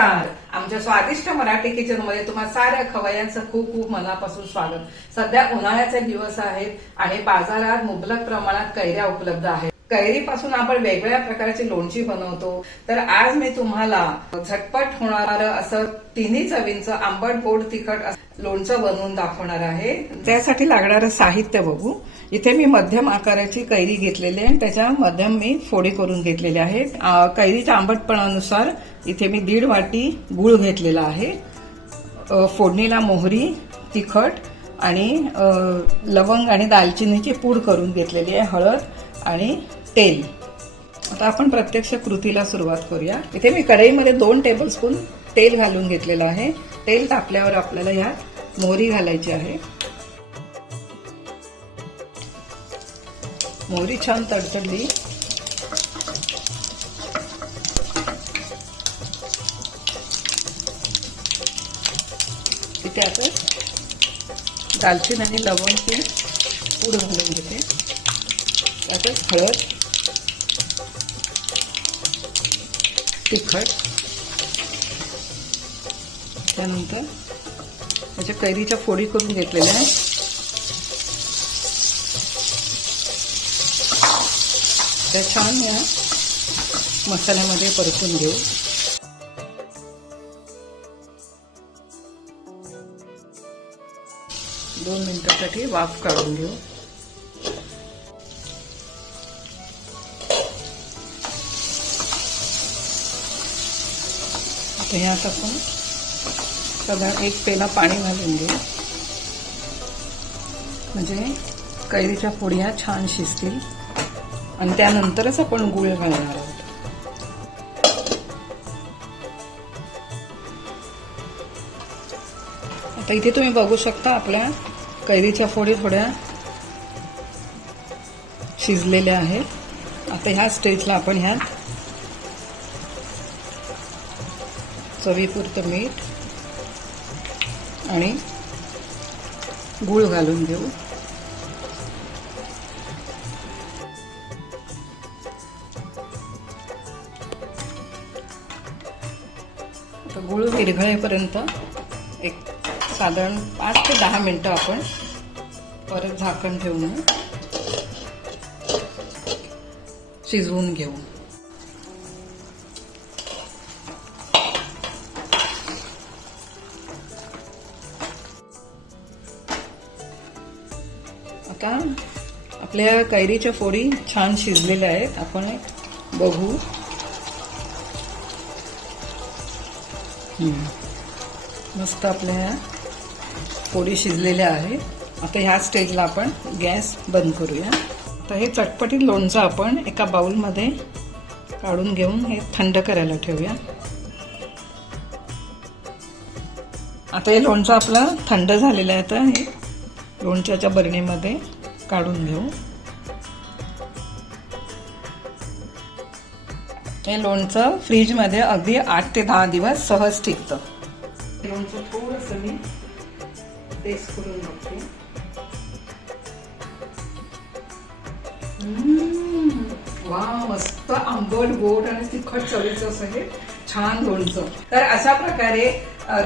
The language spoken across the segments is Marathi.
आमच्या स्वादिष्ट मराठी किचनमध्ये तुम्हा साऱ्या खवयांचं खूप खूप मनापासून स्वागत. सध्या उन्हाळ्याचे दिवस आहेत आणि बाजारात मुबलक प्रमाणात कैऱ्या उपलब्ध आहेत. कैरीपासून आपण वेगवेगळ्या प्रकारची लोणची बनवतो. तर आज मी तुम्हाला झटपट होणार असं तिन्ही चवींचं आंबट गोड तिखट लोणचं बनवून दाखवणार आहे. त्यासाठी लागणारं साहित्य बघू. इथे मी मध्यम आकाराची कैरी घेतलेली आहे. आणि त्याच्या मध्यम मी फोडी करून घेतलेली आहे कैरीच्या आंबटपणानुसार इथे मी दीड वाटी गूळ घेतलेला आहे. फोडणीला मोहरी तिखट आणि लवंग आणि दालचिनीची पूड करून घेतलेली आहे हळद आणि तेल. आता आपण प्रत्यक्ष कृतीला सुरुवात करूया. इथे मी कढईमध्ये दोन टेबलस्पून तेल घालून घेतलेलं आहे. तेल तापल्यावर आपल्याला ह्यात मोहरी घालायची आहे. मोहरी छान तडतडली. तिथे आपण दालचिनी आणि लवंगची पूड घालून घेते. त्यातच हळद तिखट त्यानंतर त्याच्या कैरीच्या फोडी करून घेतलेल्या आहे त्या छान या मसाल्यामध्ये परतून घेऊ. दोन मिनिटासाठी वाफ काढून घेऊ. तर ह्यात आपण साधारण एक पेला पाणी घालून घेऊ. म्हणजे कैरीच्या फोड्या छान शिजतील. आणि त्यानंतरच आपण गुळ घालणार आहोत. आता इथे तुम्ही बघू शकता आपल्या कैरीच्या फोडी थोड्या शिजलेल्या आहेत. आता ह्या स्टेजला आपण ह्यात चवीपुरतं मीठ आणि गूळ घालून घेऊ गुळ गूळ विरघळेपर्यंत एक साधारण पाच ते दहा मिनटं आपण परत झाकण ठेवून शिजवून घेऊ. आता आपल्या कैरीच्या फोडी छान शिजलेल्या आहेत. आपण बघू. मस्त आपल्या ह्या पोळी शिजलेल्या आहेत. आता ह्या स्टेजला आपण गॅस बंद करूया. आता हे चटपटीत लोणचं आपण एका बाउलमध्ये काढून घेऊन हे थंड करायला ठेवूया. आता हे लोणचं आपलं थंड झालेलं आहे. तर हे लोणच्याच्या बरणीमध्ये काढून घेऊ. हे लोणचं फ्रीजमध्ये अगदी आठ ते दहा दिवस सहज टिकतं. लोणचं थोडंसं मी टेस्ट करून बघते. वा मस्त आंबट गोड आणि तिखट चवीचं असं हे छान लोणचं. तर अशा प्रकारे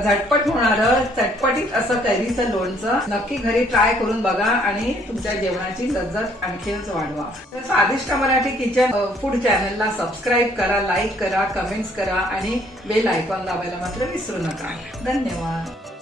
झटपट होणारं चटपटीत असं कैरीचं लोणचं. नक्की घरी ट्राय करून बघा आणि तुमच्या जेवणाची लज्जत आणखीनच वाढवा. तर स्वादिष्ट मराठी किचन फूड चॅनलला सबस्क्राईब करा लाईक करा कमेंट्स करा आणि बेल आयकॉन दाबायला मात्र विसरू नका. धन्यवाद.